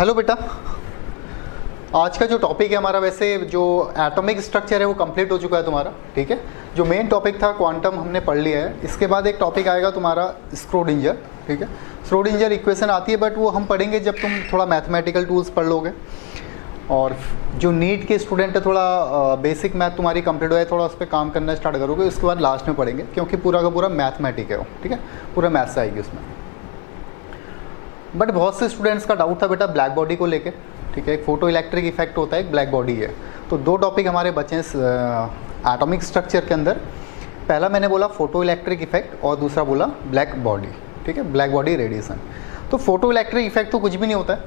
Hello बेटा, आज का जो टॉपिक है हमारा, वैसे जो एटॉमिक स्ट्रक्चर है वो कंप्लीट हो चुका है तुम्हारा। ठीक है, जो मेन टॉपिक था क्वांटम हमने पढ़ लिया है। इसके बाद एक टॉपिक आएगा तुम्हारा स्क्रोडिंजर। ठीक है, स्क्रोडिंजर इक्वेशन आती है बट वो हम पढ़ेंगे जब तुम थोड़ा मैथमेटिकल टूल्स पढ़ लोगे। और जो नीट के स्टूडेंट है, थोड़ा बेसिक मैथ तुम्हारी कंप्लीट हो जाए, थोड़ा उस पर काम करना स्टार्ट करोगे, उसके बाद लास्ट में पढ़ेंगे, क्योंकि पूरा का पूरा मैथमेटिक है वो। ठीक है, पूरा मैथ्स आएगी उसमें। बट बहुत से स्टूडेंट्स का डाउट था बेटा ब्लैक बॉडी को लेके। ठीक है, एक फोटो इलेक्ट्रिक इफेक्ट होता है, एक ब्लैक बॉडी है। तो दो टॉपिक हमारे बचे हैं एटॉमिक स्ट्रक्चर के अंदर। पहला मैंने बोला फोटो इलेक्ट्रिक इफेक्ट और दूसरा बोला ब्लैक बॉडी। ठीक है, ब्लैक बॉडी रेडिएशन। तो फोटो इलेक्ट्रिक इफेक्ट तो कुछ भी नहीं होता है।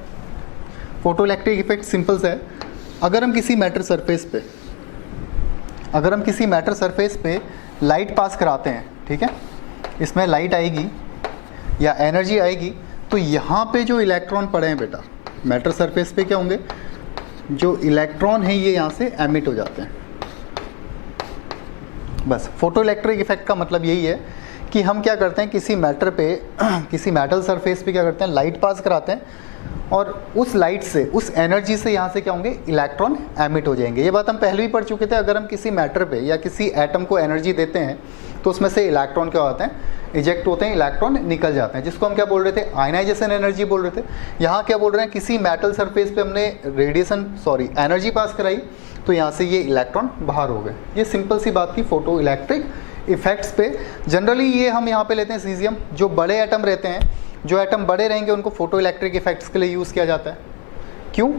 फोटो इलेक्ट्रिक इफेक्ट सिंपल सा है। अगर हम किसी मैटर सरफेस पे लाइट पास कराते हैं, ठीक है, इसमें लाइट आएगी या एनर्जी आएगी, तो यहाँ पे जो इलेक्ट्रॉन पड़े हैं बेटा मैटर सरफेस पे, क्या होंगे, जो इलेक्ट्रॉन है ये यहाँ से एमिट हो जाते हैं। बस फोटो इलेक्ट्रिक इफेक्ट का मतलब यही है कि हम क्या करते हैं, किसी मैटर पे किसी मेटल सरफेस पे क्या करते हैं, लाइट पास कराते हैं और उस लाइट से, उस एनर्जी से यहाँ से क्या होंगे, इलेक्ट्रॉन एमिट हो जाएंगे। ये बात हम पहले भी पढ़ चुके थे। अगर हम किसी मैटर पे या किसी एटम को एनर्जी देते हैं तो उसमें से इलेक्ट्रॉन क्या होते हैं, इजेक्ट होते हैं, इलेक्ट्रॉन निकल जाते हैं, जिसको हम क्या बोल रहे थे, आयनाइजेशन एनर्जी बोल रहे थे। यहाँ क्या बोल रहे हैं, किसी मेटल सरफेस पे हमने एनर्जी पास कराई तो यहाँ से ये इलेक्ट्रॉन बाहर हो गए। ये सिंपल सी बात थी फोटो इलेक्ट्रिक इफेक्ट्स पे। जनरली ये हम यहाँ पे लेते हैं सीजियम। जो बड़े एटम रहते हैं, जो एटम बड़े रहेंगे, उनको फोटो इलेक्ट्रिक इफेक्ट्स के लिए यूज़ किया जाता है। क्यों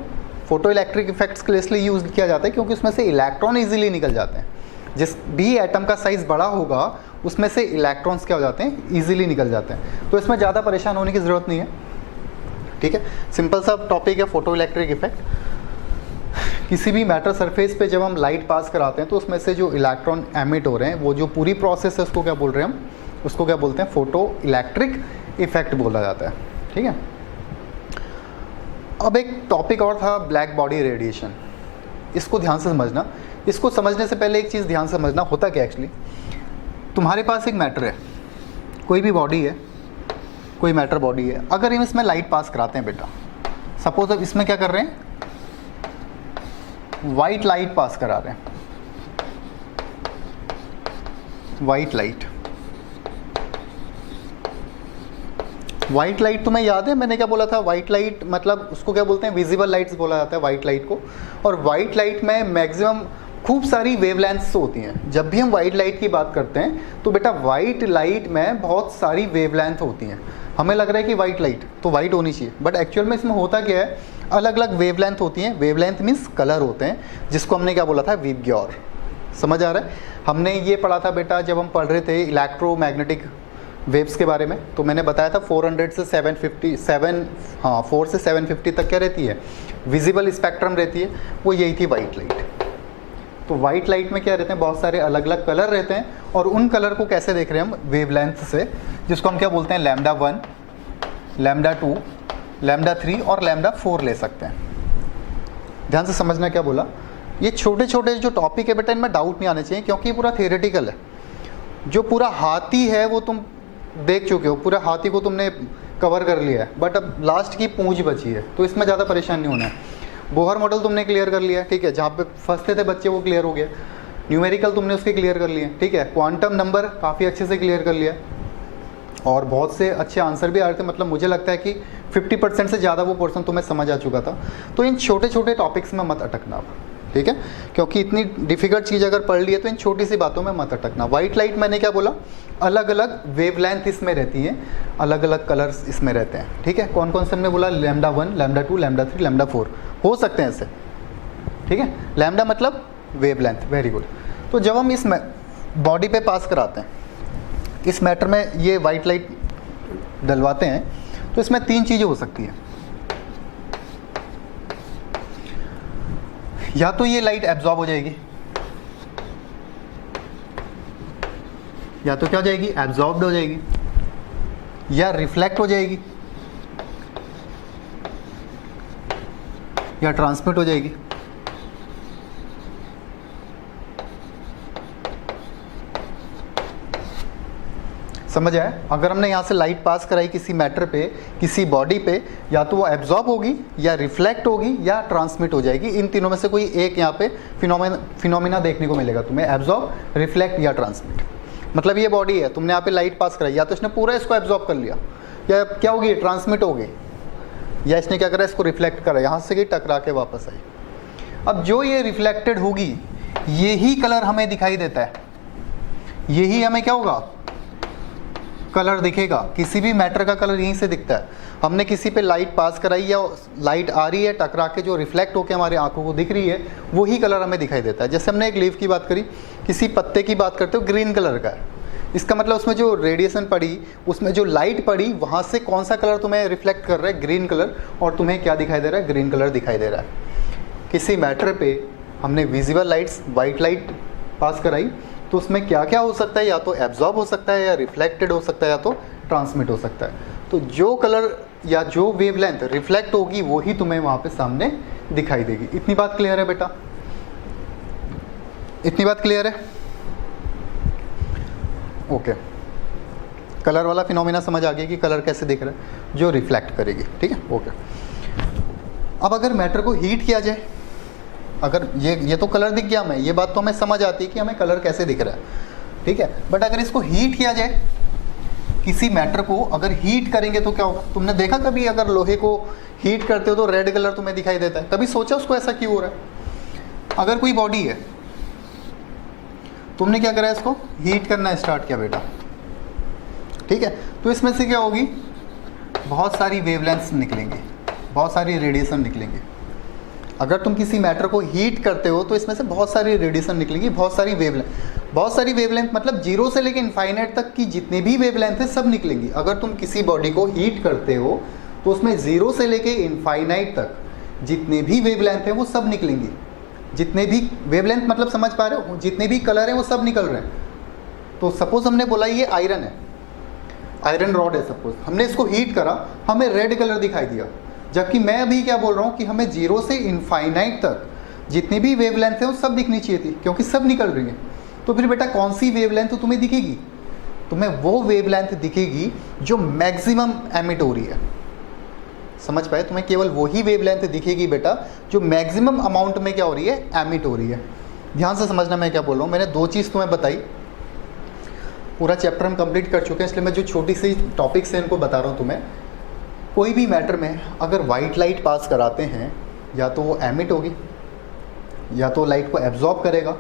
फोटो इलेक्ट्रिक इफेक्ट्स के लिए इसलिए यूज़ किया जाता है क्योंकि उसमें से इलेक्ट्रॉन ईजिली निकल जाते हैं। जिस भी एटम का साइज़ बड़ा होगा उसमें से इलेक्ट्रॉन्स क्या हो जाते हैं, ईजिली निकल जाते हैं। तो इसमें ज़्यादा परेशान होने की ज़रूरत नहीं है। ठीक है, सिंपल सा टॉपिक है फोटो इलेक्ट्रिक इफेक्ट। किसी भी मैटर सरफेस पे जब हम लाइट पास कराते हैं तो उसमें से जो इलेक्ट्रॉन एमिट हो रहे हैं, वो जो पूरी प्रोसेस है उसको क्या बोल रहे हैं हम, उसको क्या बोलते हैं, फोटो इलेक्ट्रिक इफेक्ट बोला जाता है। ठीक है, अब एक टॉपिक और था ब्लैक बॉडी रेडिएशन। इसको ध्यान से समझना। इसको समझने से पहले एक चीज़ ध्यान से समझना, होता क्या एक्चुअली, तुम्हारे पास एक मैटर है, कोई भी बॉडी है, कोई मैटर बॉडी है। अगर हम इसमें लाइट पास कराते हैं बेटा, सपोज अब इसमें क्या कर रहे हैं, वाइट लाइट पास करा रहे हैं, वाइट लाइट। वाइट लाइट तुम्हें याद है मैंने क्या बोला था, वाइट लाइट मतलब उसको क्या बोलते हैं, विजिबल लाइट्स बोला जाता है वाइट लाइट को। और वाइट लाइट में मैक्सिमम खूब सारी वेवलेंथ्स होती हैं। जब भी हम वाइट लाइट की बात करते हैं तो बेटा वाइट लाइट में बहुत सारी वेवलेंथ होती हैं। हमें लग रहा है कि वाइट लाइट तो वाइट होनी चाहिए, बट एक्चुअल में इसमें होता क्या है, अलग अलग वेवलेंथ होती हैं। वेवलेंथ मीन्स कलर होते हैं, जिसको हमने क्या बोला था, विबग्योर। समझ आ रहा है। हमने ये पढ़ा था बेटा जब हम पढ़ रहे थे इलेक्ट्रोमैग्नेटिक वेव्स के बारे में। तो मैंने बताया था 400 से 750 4 से 750 तक क्या रहती है, विजिबल स्पेक्ट्रम रहती है। वो यही थी वाइट लाइट। तो वाइट लाइट में क्या रहते हैं, बहुत सारे अलग अलग कलर रहते हैं और उन कलर को कैसे देख रहे हैं हम, वेवलेंथ से, जिसको हम क्या बोलते हैं, λ1, λ2, λ3 और λ4 ले सकते हैं। ध्यान से समझना क्या बोला। ये छोटे छोटे जो टॉपिक है बेटा, इनमें डाउट नहीं आने चाहिए क्योंकि ये पूरा थियोरेटिकल है। जो पूरा हाथी है वो तुम देख चुके हो, पूरा हाथी को तुमने कवर कर लिया है, बट अब लास्ट की पूंछ बची है, तो इसमें ज़्यादा परेशान नहीं होना है। बोहर मॉडल तुमने क्लियर कर लिया, ठीक है, जहाँ पे फंसते थे बच्चे वो क्लियर हो गया। न्यूमेरिकल तुमने उसके क्लियर कर लिए, ठीक है। क्वांटम नंबर काफ़ी अच्छे से क्लियर कर लिया और बहुत से अच्छे आंसर भी आ रहे थे। मतलब मुझे लगता है कि 50% से ज़्यादा वो पोर्सन तुम्हें समझ आ चुका था। तो इन छोटे छोटे टॉपिक्स में मत अटकना, ठीक है, क्योंकि इतनी डिफिकल्ट चीज़ अगर पढ़ ली है तो इन छोटी सी बातों में मत अटकना। वाइट लाइट मैंने क्या बोला, अलग अलग वेवलेंथ इसमें रहती हैं, अलग अलग कलर्स इसमें रहते हैं। ठीक है, कौन कौन से हमने बोला, λ1, λ2, λ3, λ4 हो सकते हैं ऐसे। ठीक है, लैम्डा मतलब वेवलेंथ। Very good. तो जब हम इस बॉडी पे पास कराते हैं, इस मैटर में ये वाइट लाइट डलवाते हैं, तो इसमें तीन चीज़ें हो सकती हैं। या तो ये लाइट एब्जॉर्ब हो जाएगी, या तो क्या हो जाएगी, एब्जॉर्ब्ड हो जाएगी, या रिफ्लेक्ट हो जाएगी, या ट्रांसमिट हो जाएगी। समझ आया? अगर हमने यहाँ से लाइट पास कराई किसी मैटर पे, किसी बॉडी पे, या तो वो एब्जॉर्ब होगी या रिफ्लेक्ट होगी या ट्रांसमिट हो जाएगी। इन तीनों में से कोई एक यहाँ पे फिनोमिना देखने को मिलेगा तुम्हें, एब्जॉर्ब, रिफ्लेक्ट या ट्रांसमिट। मतलब ये बॉडी है, तुमने यहाँ पे लाइट पास कराई, या तो इसने पूरा इसको एब्जॉर्ब कर लिया, या क्या होगी, ट्रांसमिट होगी, या इसने क्या करा, इसको रिफ्लेक्ट करा, यहाँ से टकरा के वापस आई। अब जो ये रिफ्लेक्टेड होगी यही कलर हमें दिखाई देता है, यही हमें क्या होगा, कलर दिखेगा। किसी भी मैटर का कलर यहीं से दिखता है। हमने किसी पे लाइट पास कराई या लाइट आ रही है टकरा के, जो रिफ्लेक्ट होकर हमारे आंखों को दिख रही है वही कलर हमें दिखाई देता है। जैसे हमने एक लीफ की बात करी, किसी पत्ते की बात करते हो, ग्रीन कलर का है, इसका मतलब उसमें जो रेडिएशन पड़ी, उसमें जो लाइट पड़ी, वहाँ से कौन सा कलर तुम्हें रिफ्लेक्ट कर रहा है, ग्रीन कलर, और तुम्हें क्या दिखाई दे रहा है, ग्रीन कलर दिखाई दे रहा है। किसी मैटर पे हमने visible lights, white light pass कराई, तो उसमें क्या क्या हो सकता है, या तो एब्जॉर्ब हो सकता है, या रिफ्लेक्टेड हो सकता है, या तो ट्रांसमिट हो सकता है। तो जो कलर या जो वेवलेंथ रिफ्लेक्ट होगी वही तुम्हें वहाँ पे सामने दिखाई देगी। इतनी बात क्लियर है बेटा? इतनी बात क्लियर है? ओके। कलर वाला फिनोमिना समझ आ गया कि कलर कैसे दिख रहा है, जो रिफ्लेक्ट करेगी। ठीक है, ओके। अब अगर मैटर को हीट किया जाए, अगर ये तो कलर दिख गया हमें, ये बात तो हमें समझ आती है कि हमें कलर कैसे दिख रहा है, ठीक है। बट अगर इसको हीट किया जाए, किसी मैटर को अगर हीट करेंगे तो क्या होगा? तुमने देखा कभी अगर लोहे को हीट करते हो तो रेड कलर तुम्हें दिखाई देता है? कभी सोचा उसको ऐसा क्यों हो रहा है? अगर कोई बॉडी है, तुमने क्या करा, इसको हीट करना स्टार्ट किया बेटा, ठीक है, तो इसमें से क्या होगी, बहुत सारी वेवलेंथ्स निकलेंगी, बहुत सारी रेडिएशन निकलेंगे। अगर तुम किसी मैटर को हीट करते हो तो इसमें से बहुत सारी रेडिएशन निकलेगी, बहुत सारी वेवलेंथ मतलब जीरो से लेकर इनफाइनाइट तक की जितनी भी वेवलेंथ है सब निकलेंगी। अगर तुम किसी बॉडी को हीट करते हो तो उसमें जीरो से लेकर इनफाइनाइट तक जितने भी वेवलेंथ है वो सब निकलेंगी। जितने भी वेवलेंथ मतलब समझ पा रहे हो, जितने भी कलर हैं वो सब निकल रहे हैं। तो सपोज हमने बोला ये आयरन है, आयरन रॉड है, सपोज हमने इसको हीट करा, हमें रेड कलर दिखाई दिया, जबकि मैं अभी क्या बोल रहा हूँ कि हमें जीरो से इनफाइनाइट तक जितनी भी वेवलेंथ है वो सब दिखनी चाहिए थी, क्योंकि सब निकल रही है। तो फिर बेटा कौन सी वेवलेंथ तुम्हें दिखेगी? तुम्हें वो वेवलेंथ दिखेगी जो मैक्सिमम एमिट हो रही है। समझ पाए? तुम्हें केवल वही वेवलेंथ दिखेगी बेटा जो मैक्सिमम अमाउंट में क्या हो रही है, एमिट हो रही है। ध्यान से समझना मैं क्या बोल रहा हूँ। मैंने दो चीज़ तुम्हें बताई, पूरा चैप्टर हम कंप्लीट कर चुके हैं, इसलिए मैं जो छोटी सी टॉपिक्स हैं इनको बता रहा हूँ तुम्हें। कोई भी मैटर में अगर वाइट लाइट पास कराते हैं, या तो वो एमिट होगी, या तो लाइट को एब्जॉर्ब करेगा,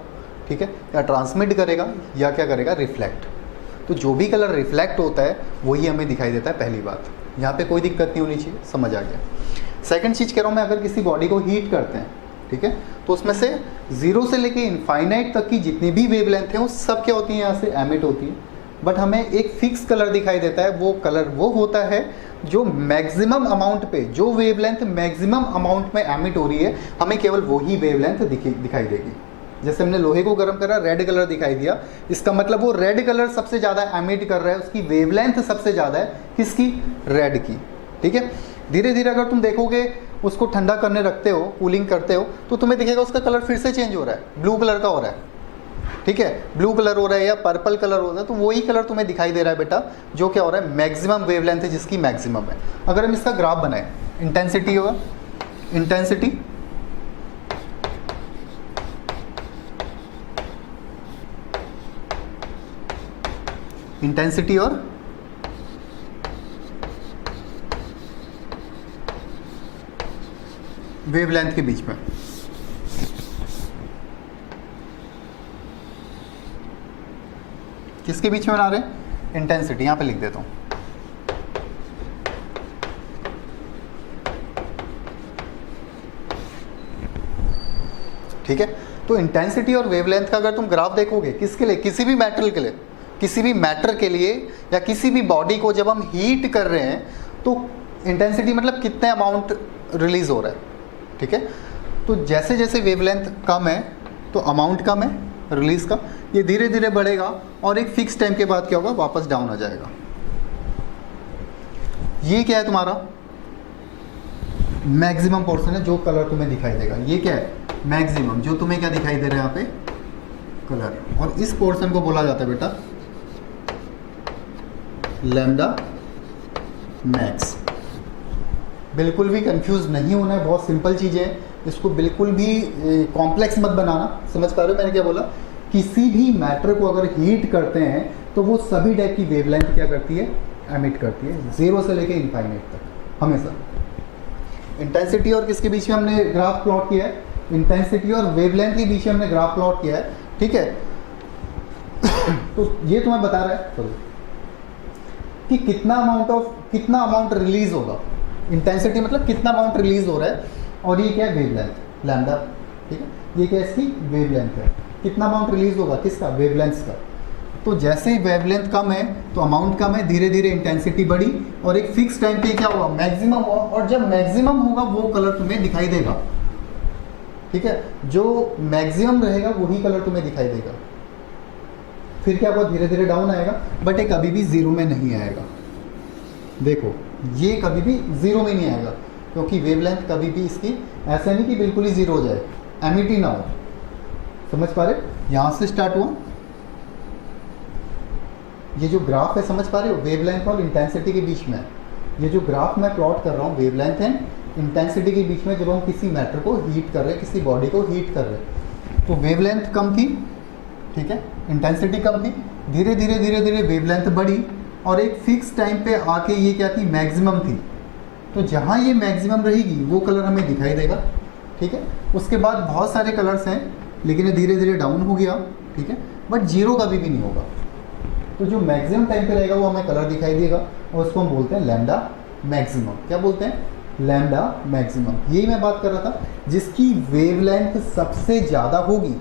ठीक है, या ट्रांसमिट करेगा, या क्या करेगा, रिफ्लेक्ट। तो जो भी कलर रिफ्लेक्ट होता है वही हमें दिखाई देता है। पहली बात, यहाँ पे कोई दिक्कत नहीं होनी चाहिए, समझ आ गया। सेकंड चीज़ कह रहा हूँ मैं, अगर किसी बॉडी को हीट करते हैं, ठीक है, तो उसमें से जीरो से लेके इनफाइनाइट तक की जितनी भी वेवलेंथ है वो सब क्या होती है, यहाँ से एमिट होती है। बट हमें एक फिक्स कलर दिखाई देता है, वो कलर वो होता है जो मैक्सिमम अमाउंट पे, जो वेवलेंथ मैक्सिमम अमाउंट में एमिट हो रही है, हमें केवल वही वेवलेंथ दिखाई देगी। जैसे हमने लोहे को गर्म करा, रेड कलर दिखाई दिया, इसका मतलब वो रेड कलर सबसे ज़्यादा एमिट कर रहा है, उसकी वेवलेंथ सबसे ज़्यादा है, किसकी, रेड की। ठीक है, धीरे धीरे अगर तुम देखोगे उसको ठंडा करने रखते हो, कूलिंग करते हो, तो तुम्हें दिखेगा उसका कलर फिर से चेंज हो रहा है, ब्लू कलर का हो रहा है। ठीक है, ब्लू कलर हो रहा है या पर्पल कलर हो रहा है, तो वही कलर तुम्हें दिखाई दे रहा है बेटा जो क्या हो रहा है, मैक्सिमम वेवलेंथ है, जिसकी मैक्सिमम है। अगर हम इसका ग्राफ बनाए, इंटेंसिटी होगा, इंटेंसिटी इंटेंसिटी और वेवलेंथ के बीच में, किसके बीच में बना रहे हैं, इंटेंसिटी। यहां पे लिख देता हूं, ठीक है। तो इंटेंसिटी और वेवलेंथ का अगर तुम ग्राफ देखोगे, किसके लिए, किसी भी मेटल के लिए, किसी भी मैटर के लिए, या किसी भी बॉडी को जब हम हीट कर रहे हैं, तो इंटेंसिटी मतलब कितने अमाउंट रिलीज हो रहा है, ठीक है। तो जैसे जैसे वेवलेंथ कम है तो अमाउंट कम है रिलीज का, ये धीरे धीरे बढ़ेगा और एक फिक्स टाइम के बाद क्या होगा, वापस डाउन आ जाएगा। ये क्या है तुम्हारा मैक्सिमम पोर्शन है, जो कलर तुम्हें दिखाई देगा, ये क्या है, मैक्सिमम, जो तुम्हें क्या दिखाई दे रहा है यहाँ पे, कलर। और इस पोर्शन को बोला जाता है बेटा लैम्डा मैक्स। बिल्कुल भी कंफ्यूज नहीं होना है, बहुत सिंपल चीज़ें हैं, इसको बिल्कुल भी कॉम्प्लेक्स मत बनाना। समझ पा रहे हो मैंने क्या बोला? किसी भी मैटर को अगर हीट करते हैं तो वो सभी टाइप की वेवलेंथ क्या करती है? एमिट करती है, 0 से लेके इनफाइनाइट तक हमेशा। इंटेंसिटी और किसके बीच में हमने ग्राफ प्लॉट किया है? इंटेंसिटी और वेवलेंथ के बीच में हमने ग्राफ प्लॉट किया है, ठीक है। तो ये तुम्हें बता रहा है कि कितना अमाउंट रिलीज होगा। इंटेंसिटी मतलब कितना अमाउंट रिलीज हो रहा है, और ये क्या है? वेवलेंथ, लैम्डा, ठीक है। ये क्या है? इसकी वेवलेंथ है। कितना अमाउंट रिलीज होगा? किसका? वेवलेंथ का। तो जैसे ही वेवलेंथ कम है तो अमाउंट कम है, धीरे धीरे इंटेंसिटी बढ़ी, और एक फिक्स टाइम पे क्या हुआ? मैक्सिमम हुआ, और जब मैक्सिमम होगा वो कलर तुम्हें दिखाई देगा, ठीक है। जो मैक्सिमम रहेगा वही कलर तुम्हें दिखाई देगा। फिर क्या हुआ? धीरे धीरे डाउन आएगा, बट ये कभी भी 0 में नहीं आएगा। देखो, ये कभी भी 0 में नहीं आएगा, क्योंकि वेवलेंथ कभी भी इसकी ऐसा नहीं कि बिल्कुल ही 0 हो जाए, एमिट ही ना हो। समझ पा रहे? यहाँ से स्टार्ट हुआ, ये जो ग्राफ है, समझ पा रहे हो? वेवलेंथ और इंटेंसिटी के बीच में ये जो ग्राफ मैं प्लॉट कर रहा हूँ, वेवलेंथ एंड इंटेंसिटी के बीच में, जब हम किसी मैटर को हीट कर रहे हैं, किसी बॉडी को हीट कर रहे हैं, तो वेवलेंथ कम थी, ठीक है, इंटेंसिटी कम थी, धीरे धीरे धीरे धीरे वेवलेंथ बढ़ी, और एक फिक्स टाइम पे आके ये क्या थी? मैक्सिमम थी। तो जहाँ ये मैक्सिमम रहेगी वो कलर हमें दिखाई देगा, ठीक है। उसके बाद बहुत सारे कलर्स हैं, लेकिन ये धीरे धीरे डाउन हो गया, ठीक है, बट 0 कभी भी नहीं होगा। तो जो मैक्सिमम टाइम पे रहेगा वो हमें कलर दिखाई देगा, और उसको हम बोलते हैं लैम्डा मैक्सिमम। क्या बोलते हैं? Lambda maximum. यही मैं बात कर रहा था, जिसकी वेवलेंथ सबसे ज़्यादा होगी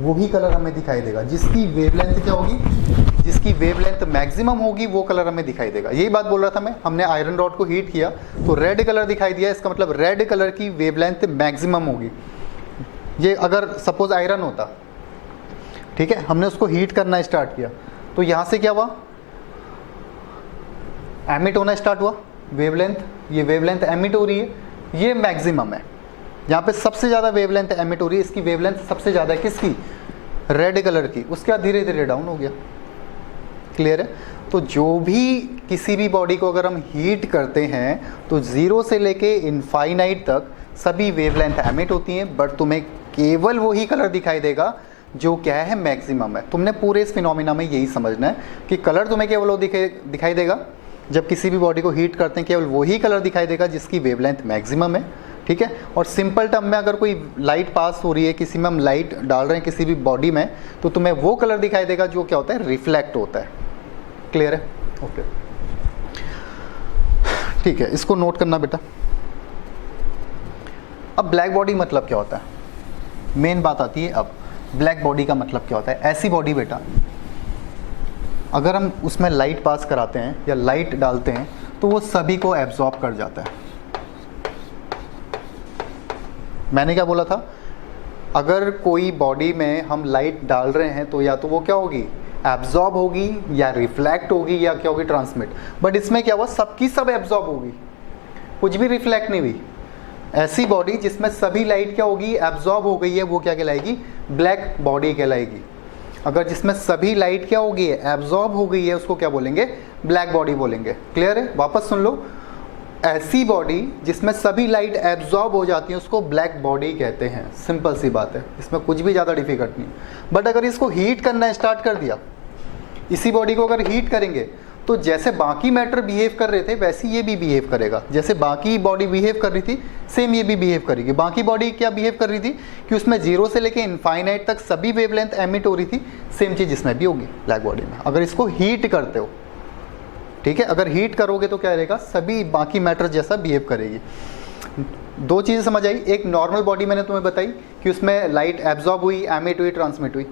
वही कलर हमें दिखाई देगा। जिसकी वेवलेंथ क्या होगी? जिसकी वेवलेंथ मैक्सिमम होगी वो कलर हमें दिखाई देगा। यही बात बोल रहा था मैं। हमने आयरन रॉड को हीट किया तो रेड कलर दिखाई दिया, इसका मतलब रेड कलर की वेवलेंथ मैक्सिमम होगी। ये अगर सपोज आयरन होता, ठीक है, हमने उसको हीट करना स्टार्ट किया, तो यहाँ से क्या हुआ? एमिट होना स्टार्ट हुआ वेवलेंथ, ये वेवलेंथ एमिट हो रही है, ये मैक्सिमम है। यहाँ पे सबसे ज़्यादा वेवलेंथ एमिट हो रही है, इसकी वेवलेंथ सबसे ज़्यादा है किसकी? रेड कलर की। उसके बाद धीरे धीरे डाउन हो गया। क्लियर है? तो जो भी किसी भी बॉडी को अगर हम हीट करते हैं तो 0 से लेके इनफाइनाइट तक सभी वेवलेंथ एमिट होती हैं, बट तुम्हें केवल वही कलर दिखाई देगा जो क्या है? मैक्सिमम है। तुमने पूरे इस फिनोमिना में यही समझना है कि कलर तुम्हें केवल वो दिखाई देगा जब किसी भी बॉडी को हीट करते हैं, केवल वही कलर दिखाई देगा जिसकी वेवलेंथ मैक्सिमम है, ठीक है। और सिंपल टर्म में अगर कोई लाइट पास हो रही है, किसी में हम लाइट डाल रहे हैं किसी भी बॉडी में, तो तुम्हें वो कलर दिखाई देगा जो क्या होता है? रिफ्लेक्ट होता है। क्लियर है? ओके, ठीक है, इसको नोट करना बेटा। अब ब्लैक बॉडी मतलब क्या होता है? मेन बात आती है अब, ब्लैक बॉडी का मतलब क्या होता है? ऐसी बॉडी बेटा, अगर हम उसमें लाइट पास कराते हैं या लाइट डालते हैं तो वो सभी को एब्जॉर्ब कर जाता है। मैंने क्या बोला था? अगर कोई बॉडी में हम लाइट डाल रहे हैं तो या तो वो क्या होगी? एब्जॉर्ब होगी, या रिफ्लेक्ट होगी, या क्या होगी? ट्रांसमिट। बट इसमें क्या हुआ? सबकी सब एब्जॉर्ब होगी, कुछ भी रिफ्लेक्ट नहीं हुई। ऐसी बॉडी जिसमें सभी लाइट क्या होगी? एब्जॉर्ब हो गई है, वो क्या कहलाएगी? ब्लैक बॉडी कहलाएगी। अगर जिसमें सभी लाइट क्या होगी? एब्जॉर्ब हो गई है, उसको क्या बोलेंगे? ब्लैक बॉडी बोलेंगे। क्लियर है? वापस सुन लो, ऐसी बॉडी जिसमें सभी लाइट एब्जॉर्ब हो जाती है उसको ब्लैक बॉडी कहते हैं। सिंपल सी बात है, इसमें कुछ भी ज़्यादा डिफिकल्ट नहीं। बट अगर इसको हीट करना स्टार्ट कर दिया, इसी बॉडी को अगर हीट करेंगे तो जैसे बाकी मैटर बिहेव कर रहे थे वैसे ये भी बिहेव करेगा। जैसे बाकी बॉडी बिहेव कर रही थी सेम ये भी बिहेव करेगी। बाकी बॉडी क्या बिहेव कर रही थी कि उसमें 0 से लेके इनफाइनाइट तक सभी वेवलेंथ एमिट हो रही थी, सेम चीज़ इसमें भी होगी ब्लैक बॉडी में, अगर इसको हीट करते हो। ठीक है, अगर हीट करोगे तो क्या रहेगा? सभी बाकी मैटर जैसा बिहेव करेगी। दो चीज़ें समझ आई। एक नॉर्मल बॉडी मैंने तुम्हें बताई कि उसमें लाइट एब्जॉर्ब हुई, एमिट हुई, ट्रांसमिट हुई।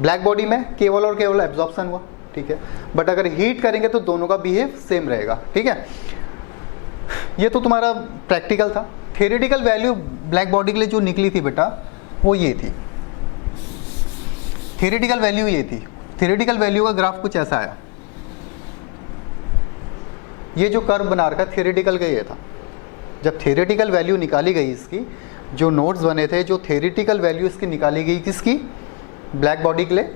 ब्लैक बॉडी में केवल और केवल एब्जॉर्प्शन हुआ, ठीक है। बट अगर हीट करेंगे तो दोनों का बिहेव सेम रहेगा, ठीक है। ये तो तुम्हारा प्रैक्टिकल था। थ्योरेटिकल वैल्यू ब्लैक बॉडी के लिए जो निकली थी बेटा वो ये थी। थ्योरेटिकल वैल्यू ये थी। थ्योरेटिकल वैल्यू का ग्राफ कुछ ऐसा आया। ये जो कर्व बना रखा है थ्योरेटिकल का ये था। जब थ्योरेटिकल वैल्यू निकाली गई इसकी, जो नोट्स बने थे, जो थ्योरेटिकल वैल्यू इसकी निकाली गई किसकी? ब्लैक बॉडी के लिए,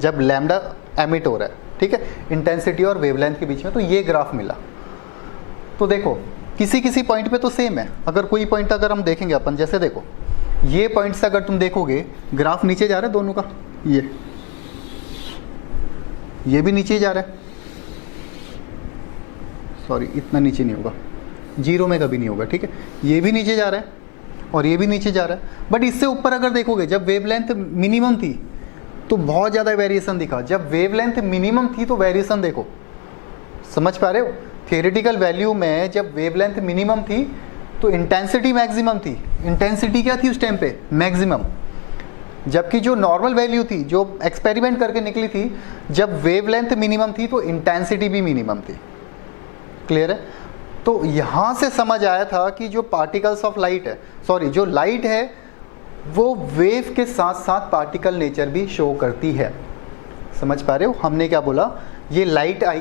जब लैम्डा एमिट हो रहा है, ठीक है, इंटेंसिटी और वेवलेंथ के बीच में, तो ये ग्राफ मिला। तो देखो किसी किसी पॉइंट पे तो सेम है, अगर कोई पॉइंट अगर हम देखेंगे अपन, जैसे देखो ये पॉइंट से अगर तुम देखोगे ग्राफ नीचे जा रहा है दोनों का, ये भी नीचे जा रहा है, सॉरी इतना नीचे नहीं होगा, 0 में कभी नहीं होगा, ठीक है, ये भी नीचे जा रहा है और ये भी नीचे जा रहा है। बट इससे ऊपर अगर देखोगे, जब वेवलेंथ मिनिमम थी तो बहुत ज़्यादा वेरिएशन दिखा, जब वेवलेंथ मिनिमम थी तो वेरिएशन देखो, समझ पा रहे हो? थियोरेटिकल वैल्यू में जब वेवलेंथ मिनिमम थी तो इंटेंसिटी मैक्सिमम थी। इंटेंसिटी क्या थी उस टाइम पे? मैक्सिमम। जबकि जो नॉर्मल वैल्यू थी, जो एक्सपेरिमेंट करके निकली थी, जब वेवलेंथ मिनिमम थी तो इंटेंसिटी भी मिनिमम थी। क्लियर है? तो यहाँ से समझ आया था कि जो पार्टिकल्स ऑफ लाइट है, सॉरी जो लाइट है वो वेव के साथ साथ पार्टिकल नेचर भी शो करती है। समझ पा रहे हो? हमने क्या बोला, ये लाइट आई,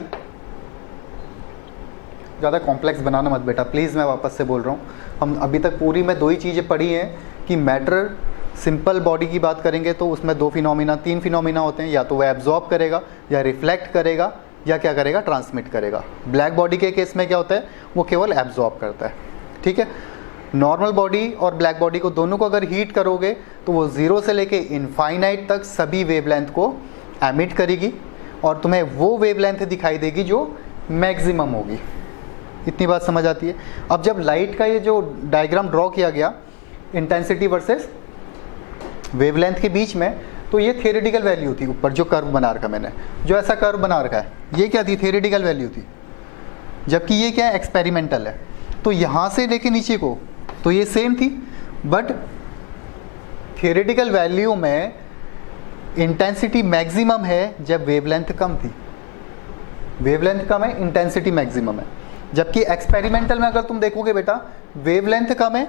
ज़्यादा कॉम्प्लेक्स बनाना मत बेटा प्लीज़, मैं वापस से बोल रहा हूँ। हम अभी तक पूरी में 2 ही चीज़ें पढ़ी हैं कि मैटर, सिंपल बॉडी की बात करेंगे तो उसमें 2 फिनोमिना 3 फिनोमिना होते हैं, या तो वह एब्जॉर्ब करेगा या रिफ्लेक्ट करेगा या क्या करेगा, ट्रांसमिट करेगा। ब्लैक बॉडी के केस में क्या होता है, वो केवल एब्जॉर्ब करता है। ठीक है, नॉर्मल बॉडी और ब्लैक बॉडी को दोनों को अगर हीट करोगे तो वो 0 से लेके इनफाइनाइट तक सभी वेवलेंथ को एमिट करेगी और तुम्हें वो वेवलेंथ दिखाई देगी जो मैक्सिमम होगी। इतनी बात समझ आती है? अब जब लाइट का ये जो डायग्राम ड्रॉ किया गया इंटेंसिटी वर्सेस वेवलेंथ के बीच में, तो ये थियोरेटिकल वैल्यू थी। ऊपर जो कर्व बना रखा मैंने, जो ऐसा कर्व बना रखा है, ये क्या थी? थियोरेटिकल वैल्यू थी, जबकि ये क्या है? एक्सपेरिमेंटल है। तो यहाँ से लेके नीचे को तो ये सेम थी, बट थियोरेटिकल वैल्यू में इंटेंसिटी मैक्सिमम है जब वेवलेंथ कम थी। वेवलेंथ कम है, इंटेंसिटी मैक्सिमम है। जबकि एक्सपेरिमेंटल में अगर तुम देखोगे बेटा, वेवलेंथ कम है,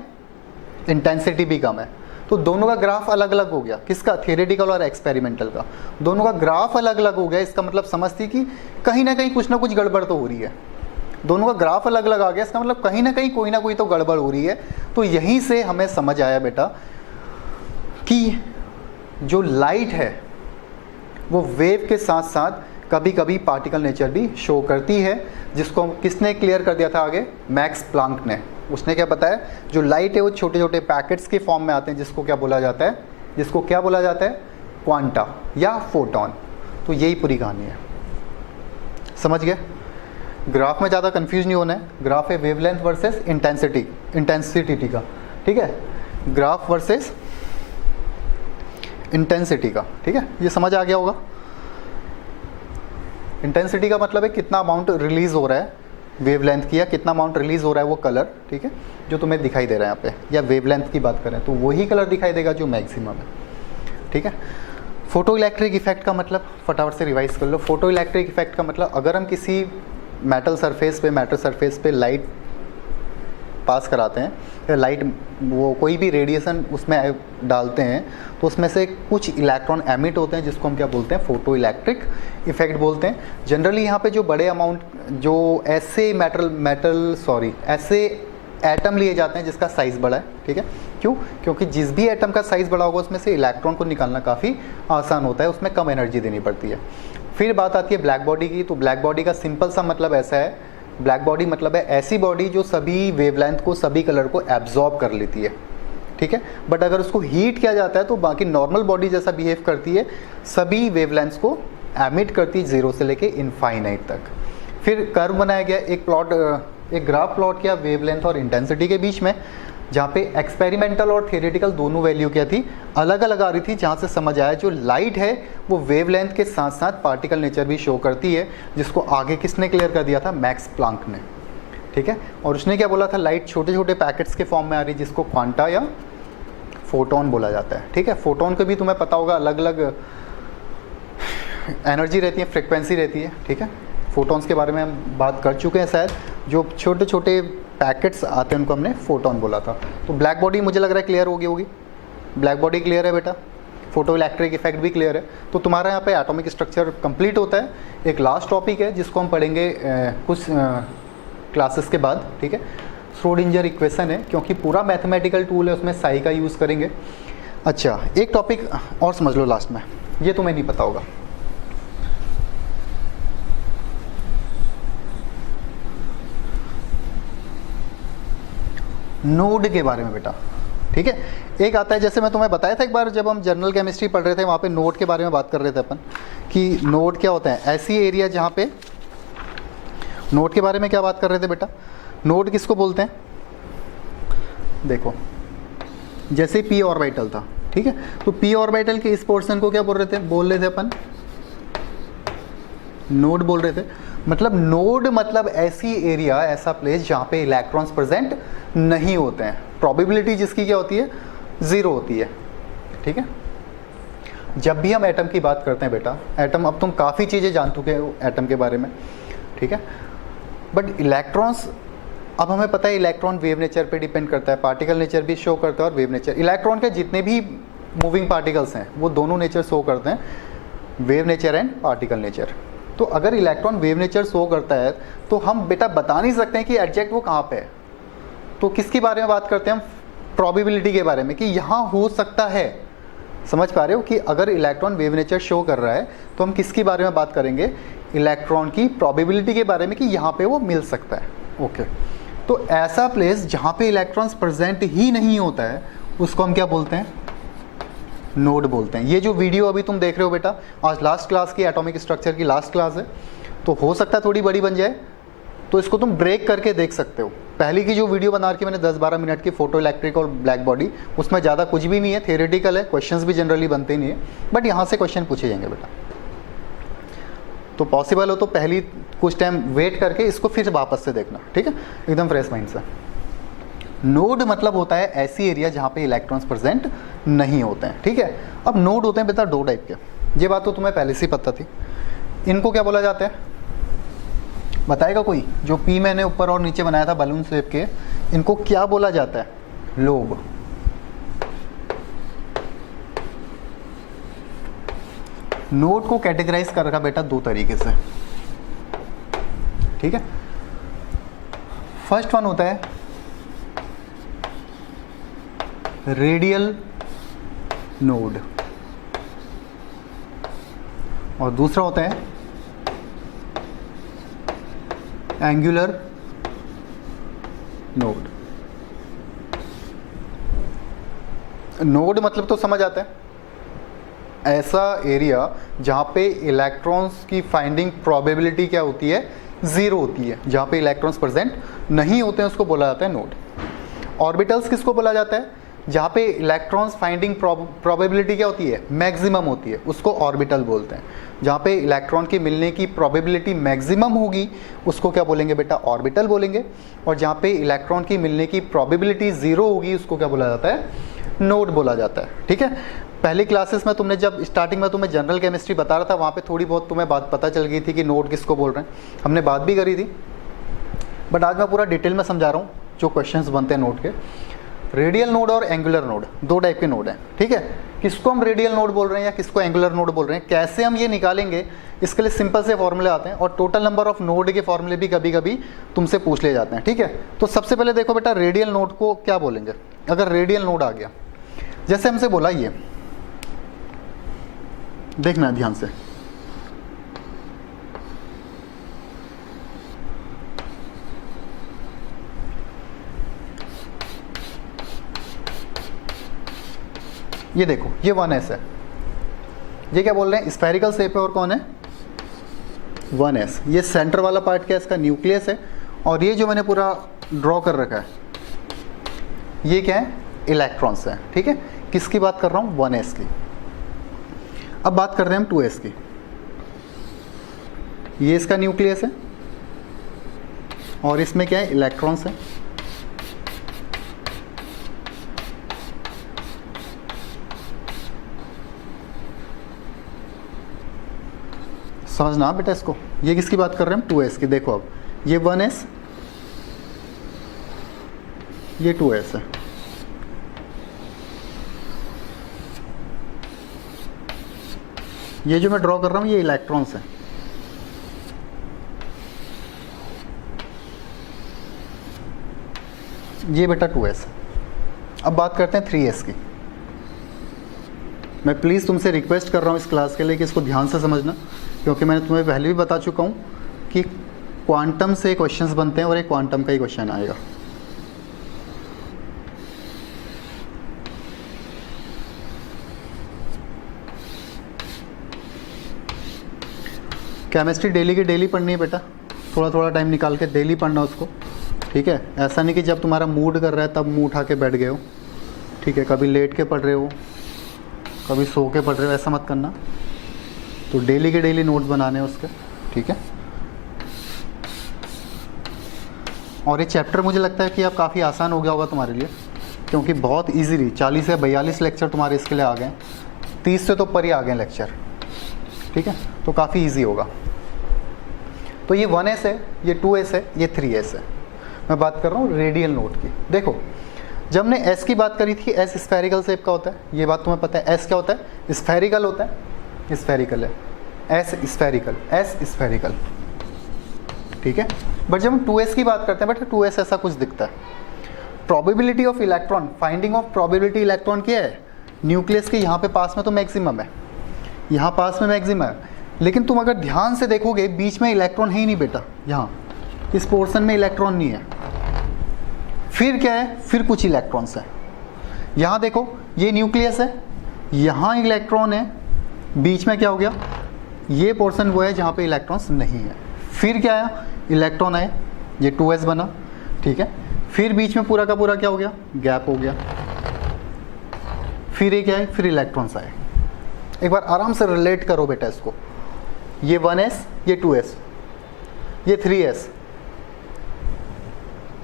इंटेंसिटी भी कम है। तो दोनों का ग्राफ अलग अलग हो गया। किसका? थियोरेटिकल और एक्सपेरिमेंटल का। दोनों का ग्राफ अलग अलग हो गया। इसका मतलब समझती कि कहीं ना कुछ गड़बड़ तो हो रही है। दोनों का ग्राफ अलग अलग आ गया, इसका मतलब कहीं ना कोई तो गड़बड़ हो रही है। तो यहीं से हमें समझ आया बेटा कि जो लाइट है वो वेव के साथ साथ कभी कभी पार्टिकल नेचर भी शो करती है, जिसको किसने क्लियर कर दिया था आगे? मैक्स प्लांक ने। उसने क्या बताया? जो लाइट है वो छोटे छोटे पैकेट्स के फॉर्म में आते हैं, जिसको क्या बोला जाता है? जिसको क्या बोला जाता है? क्वांटा या फोटोन। तो यही पूरी कहानी है। समझ गए? ग्राफ में ज़्यादा कंफ्यूज नहीं होना है। ग्राफ है वेवलेंथ वर्सेस इंटेंसिटी का। ठीक है, ग्राफ वर्सेस इंटेंसिटी का। ठीक है, ये समझ आ गया होगा। इंटेंसिटी का मतलब है कितना अमाउंट रिलीज हो रहा है वेवलेंथ की, या कितना अमाउंट रिलीज हो रहा है वो कलर, ठीक है, जो तुम्हें दिखाई दे रहा है यहाँ पे। या वेवलेंथ की बात करें तो वही कलर दिखाई देगा जो मैक्सिमम है। ठीक है, फोटो इलेक्ट्रिक इफेक्ट का मतलब फटाफट से रिवाइज कर लो। फोटो इलेक्ट्रिक इफेक्ट का मतलब अगर हम किसी मेटल सरफेस पे लाइट पास कराते हैं या लाइट वो कोई भी रेडिएशन उसमें डालते हैं, तो उसमें से कुछ इलेक्ट्रॉन एमिट होते हैं, जिसको हम क्या बोलते हैं? फोटो इलेक्ट्रिक इफेक्ट बोलते हैं। जनरली यहाँ पे जो बड़े अमाउंट, जो ऐसे ऐसे एटम लिए जाते हैं जिसका साइज़ बड़ा है। ठीक है, क्यों? क्योंकि जिस भी एटम का साइज़ बड़ा होगा उसमें से इलेक्ट्रॉन को निकालना काफ़ी आसान होता है, उसमें कम एनर्जी देनी पड़ती है। फिर बात आती है ब्लैक बॉडी की। तो ब्लैक बॉडी का सिंपल सा मतलब ऐसा है, ब्लैक बॉडी मतलब है ऐसी बॉडी जो सभी वेवलेंथ को, सभी कलर को एब्जॉर्ब कर लेती है। ठीक है, बट अगर उसको हीट किया जाता है तो बाकी नॉर्मल बॉडी जैसा बिहेव करती है, सभी वेवलेंथ्स को एमिट करती है 0 से लेके इनफाइनाइट तक। फिर कर्व बनाया गया, एक ग्राफ प्लॉट किया वेवलेंथ और इंटेंसिटी के बीच में, जहाँ पे एक्सपेरिमेंटल और थियोरेटिकल दोनों वैल्यू क्या थी? अलग अलग आ रही थी। जहाँ से समझ आया जो लाइट है वो वेवलेंथ के साथ साथ पार्टिकल नेचर भी शो करती है, जिसको आगे किसने क्लियर कर दिया था? मैक्स प्लांक ने। ठीक है, और उसने क्या बोला था? लाइट छोटे छोटे पैकेट्स के फॉर्म में आ रही, जिसको क्वांटा या फोटोन बोला जाता है। ठीक है, फोटोन को भी तुम्हें पता होगा अलग अलग एनर्जी रहती है, फ्रिक्वेंसी रहती है। ठीक है, फोटोन्स के बारे में हम बात कर चुके हैं शायद। जो छोटे छोटे पैकेट्स आते हैं उनको हमने फोटोन बोला था। तो ब्लैक बॉडी मुझे लग रहा है क्लियर होगी। ब्लैक बॉडी क्लियर है बेटा, फोटो इलेक्ट्रिक इफेक्ट भी क्लियर है। तो तुम्हारा यहाँ पे एटॉमिक स्ट्रक्चर कंप्लीट होता है। एक लास्ट टॉपिक है जिसको हम पढ़ेंगे कुछ क्लासेस के बाद। ठीक है, श्रोडिंजर इक्वेशन है, क्योंकि पूरा मैथमेटिकल टूल है, उसमें साई का यूज़ करेंगे। अच्छा, एक टॉपिक और समझ लो लास्ट में, ये तुम्हें नहीं पता होगा। नोड के बारे में बेटा, ठीक है। एक आता है, जैसे मैं तुम्हें बताया था एक बार जब हम जनरल केमिस्ट्री पढ़ रहे थे, वहाँ पे नोड के बारे में बात कर रहे थे अपन कि नोड क्या होता है। ऐसी एरिया जहाँ पे, नोड के बारे में क्या बात कर रहे थे बेटा, नोड किसको बोलते हैं, देखो जैसे पी ऑर्बिटल था, ठीक है, तो पी ऑर्बिटल के इस पोर्शन को क्या बोल रहे थे अपन, नोड बोल रहे थे। मतलब नोड मतलब ऐसी एरिया, ऐसा प्लेस जहाँ पे इलेक्ट्रॉन्स प्रेजेंट नहीं होते हैं, प्रोबेबिलिटी जिसकी क्या होती है, 0 होती है, ठीक है। जब भी हम एटम की बात करते हैं बेटा, एटम, अब तुम काफ़ी चीज़ें जान चुके हो एटम के बारे में, ठीक है, बट इलेक्ट्रॉन्स, अब हमें पता है इलेक्ट्रॉन वेव नेचर पे डिपेंड करता है, पार्टिकल नेचर भी शो करता है और वेव नेचर। इलेक्ट्रॉन के जितने भी मूविंग पार्टिकल्स हैं वो दोनों नेचर शो करते हैं, wave nature and particle nature. तो अगर इलेक्ट्रॉन वेव नेचर शो करता है तो हम बेटा बता नहीं सकते हैं कि एग्जैक्ट वो कहाँ पे है। तो किसके बारे में बात करते हैं हम, प्रोबेबिलिटी के बारे में, कि यहाँ हो सकता है। समझ पा रहे हो कि अगर इलेक्ट्रॉन वेव नेचर शो कर रहा है तो हम किसके बारे में बात करेंगे, इलेक्ट्रॉन की प्रोबेबिलिटी के बारे में कि यहाँ पे वो मिल सकता है। ओके, तो ऐसा प्लेस जहाँ पे इलेक्ट्रॉन्स प्रेजेंट ही नहीं होता है उसको हम क्या बोलते हैं, नोड बोलते हैं। ये जो वीडियो अभी तुम देख रहे हो बेटा, आज लास्ट क्लास की एटॉमिक स्ट्रक्चर की लास्ट क्लास है, तो हो सकता है थोड़ी बड़ी बन जाए, तो इसको तुम ब्रेक करके देख सकते हो। पहली की जो वीडियो बना रखी मैंने 10-12 मिनट की, फोटो इलेक्ट्रिक और ब्लैक बॉडी, उसमें ज़्यादा कुछ भी नहीं है, थियोरेटिकल है, क्वेश्चंस भी जनरली बनते नहीं है, बट यहाँ से क्वेश्चन पूछे जाएंगे बेटा। तो पॉसिबल हो तो पहली कुछ टाइम वेट करके इसको फिर वापस से देखना, ठीक है, एकदम फ्रेश माइंड से। नोड मतलब होता है ऐसी एरिया जहाँ पे इलेक्ट्रॉन्स प्रेजेंट नहीं होते हैं, ठीक है। अब नोड होते हैं बेटा 2 टाइप के, ये बात तो तुम्हें पहले से ही पता थी। इनको क्या बोला जाता है, बताएगा कोई? जो पी मैंने ऊपर और नीचे बनाया था बलून शेप के, इनको क्या बोला जाता है, लोब। नोड को कैटेगराइज कर रखा बेटा 2 तरीके से, ठीक है। फर्स्ट वन होता है रेडियल नोड और दूसरा होता है एंगुलर नोड। नोड मतलब तो समझ आता है, ऐसा एरिया जहाँ पे इलेक्ट्रॉन्स की फाइंडिंग प्रोबेबिलिटी क्या होती है, 0 होती है, जहाँ पे इलेक्ट्रॉन्स प्रेजेंट नहीं होते हैं उसको बोला जाता है नोड। ऑर्बिटल्स किसको बोला जाता है, जहाँ पे इलेक्ट्रॉन्स फाइंडिंग प्रोबेबिलिटी क्या होती है, मैक्सिमम होती है, उसको ऑर्बिटल बोलते हैं। जहाँ पे इलेक्ट्रॉन के मिलने की प्रोबेबिलिटी मैक्सिमम होगी उसको क्या बोलेंगे बेटा, ऑर्बिटल बोलेंगे। और जहाँ पे इलेक्ट्रॉन की मिलने की प्रोबेबिलिटी 0 होगी उसको क्या बोला जाता है, नोड बोला जाता है, ठीक है। पहली क्लासेस में तुमने जब स्टार्टिंग में तुम्हें जनरल केमिस्ट्री बता रहा था, वहाँ पे थोड़ी बहुत तुम्हें बात पता चल गई थी कि नोड किसको बोल रहे हैं, हमने बात भी करी थी, बट आज मैं पूरा डिटेल में समझा रहा हूँ जो क्वेश्चंस बनते हैं नोड के। रेडियल नोड और एंगुलर नोड 2 टाइप के नोड हैं, ठीक है। किसको हम रेडियल नोड बोल रहे हैं या किसको एंगुलर नोड बोल रहे हैं, कैसे हम ये निकालेंगे, इसके लिए सिंपल से फॉर्मूले आते हैं, और टोटल नंबर ऑफ नोड के फॉर्मूले भी कभी कभी तुमसे पूछ ले जाते हैं, ठीक है। तो सबसे पहले देखो बेटा, रेडियल नोड को क्या बोलेंगे। अगर रेडियल नोड आ गया, जैसे हमसे बोला, ये देखना ध्यान से, ये देखो, ये 1s है, ये क्या बोल रहे हैं, स्फेरिकल शेप है, और कौन है, 1s। ये सेंटर वाला पार्ट क्या है, इसका न्यूक्लियस है, और ये जो मैंने पूरा ड्रॉ कर रखा है ये क्या है, इलेक्ट्रॉन्स है, ठीक है। किसकी बात कर रहा हूँ, 1s की। अब बात कर रहे हैं हम 2s की। ये इसका न्यूक्लियस है और इसमें क्या है, इलेक्ट्रॉन्स है। समझना बेटा इसको, ये किसकी बात कर रहे हैं हम, 2s की। देखो अब ये 1s, ये 2s है, ये जो मैं ड्रॉ कर रहा हूँ ये इलेक्ट्रॉन्स है, ये बेटा 2s। अब बात करते हैं 3s की। मैं प्लीज़ तुमसे रिक्वेस्ट कर रहा हूँ इस क्लास के लिए कि इसको ध्यान से समझना, क्योंकि मैंने तुम्हें पहले भी बता चुका हूँ कि क्वांटम से क्वेश्चंस बनते हैं और एक क्वांटम का ही क्वेश्चन आएगा। केमिस्ट्री डेली की डेली पढ़नी है बेटा, थोड़ा थोड़ा टाइम निकाल के डेली पढ़ना उसको, ठीक है। ऐसा नहीं कि जब तुम्हारा मूड कर रहा है तब मुँह उठा के बैठ गए हो, ठीक है। कभी लेट के पढ़ रहे हो, कभी सो के पढ़ रहे हो, ऐसा मत करना। तो डेली के डेली नोट्स बनाने हैं उसके, ठीक है। और ये चैप्टर मुझे लगता है कि अब काफ़ी आसान हो गया होगा तुम्हारे लिए, क्योंकि बहुत इजीली 40 से 42 लेक्चर तुम्हारे इसके लिए आ गए, 30 से तो ऊपर ही आ गए लेक्चर, ठीक है। तो काफ़ी इजी होगा। तो ये 1s है, ये 2s है, ये 3s है। मैं बात कर रहा हूँ रेडियल नोट की। देखो, जब हमने s की बात करी थी, s स्फेरिकल शेप का होता है, ये बात तुम्हें पता है। s क्या होता है? स्फेरिकल होता है, स्फेरिकल है। s स्फेरिकल, s स्फेरिकल, ठीक है। बट जब हम 2s की बात करते हैं बेटा, 2s ऐसा कुछ दिखता है। Probability of electron, finding of probability electron क्या है? न्यूक्लियस के यहाँ पे पास में तो मैक्सिमम है, यहाँ पास में मैक्सिमम है, लेकिन तुम अगर ध्यान से देखोगे बीच में इलेक्ट्रॉन है ही नहीं बेटा, यहाँ इस पोर्शन में इलेक्ट्रॉन नहीं है। फिर क्या है? फिर कुछ इलेक्ट्रॉन्स है। यहाँ देखो, ये न्यूक्लियस है, यहाँ इलेक्ट्रॉन है, बीच में क्या हो गया? ये पोर्शन वो है जहाँ पे इलेक्ट्रॉन्स नहीं है। फिर क्या आया? इलेक्ट्रॉन आए, ये 2s बना, ठीक है। फिर बीच में पूरा का पूरा क्या हो गया? गैप हो गया। फिर ये क्या है? फिर इलेक्ट्रॉन्स आए। एक बार आराम से रिलेट करो बेटा इसको। ये 1s, ये 2s, ये 3s,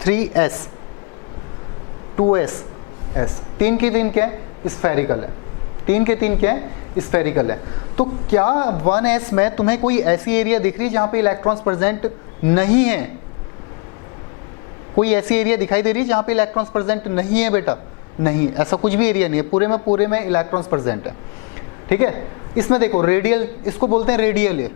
3s, 2s, s, 3 की 3 क्या है? स्फेरिकल है। 3 के 3 क्या है? स्फेरिकल है। तो क्या 1s में तुम्हें कोई ऐसी एरिया दिख रही है जहां पे इलेक्ट्रॉन्स प्रेजेंट नहीं है? कोई ऐसी एरिया दिखाई दे रही है जहां पे इलेक्ट्रॉन्स प्रेजेंट नहीं है बेटा? नहीं, ऐसा कुछ भी एरिया नहीं है, पूरे में इलेक्ट्रॉन्स प्रेजेंट है, ठीक है। इसमें देखो रेडियल, इसको बोलते हैं रेडियल है।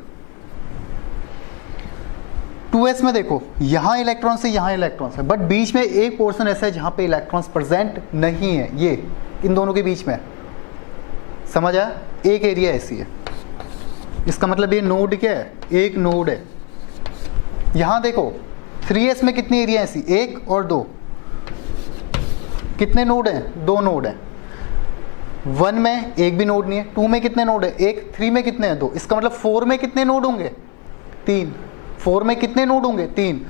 2s में देखो, यहाँ इलेक्ट्रॉन्स है, यहाँ इलेक्ट्रॉन्स है, बट बीच में एक पोर्शन ऐसा है जहां पे इलेक्ट्रॉन्स प्रेजेंट नहीं है, ये इन दोनों के बीच में। समझ आया? एक एरिया ऐसी है, इसका मतलब ये नोड क्या है? एक नोड है। यहां देखो 3s में कितनी एरिया ऐसी? 1 और 2, कितने नोड हैं? 2 नोड हैं। 1 में एक भी नोड नहीं है। 2 में कितने नोड है? 1। 3 में कितने हैं? 2। इसका मतलब 4 में कितने नोड होंगे? 3। 4 में कितने नोड होंगे? 3।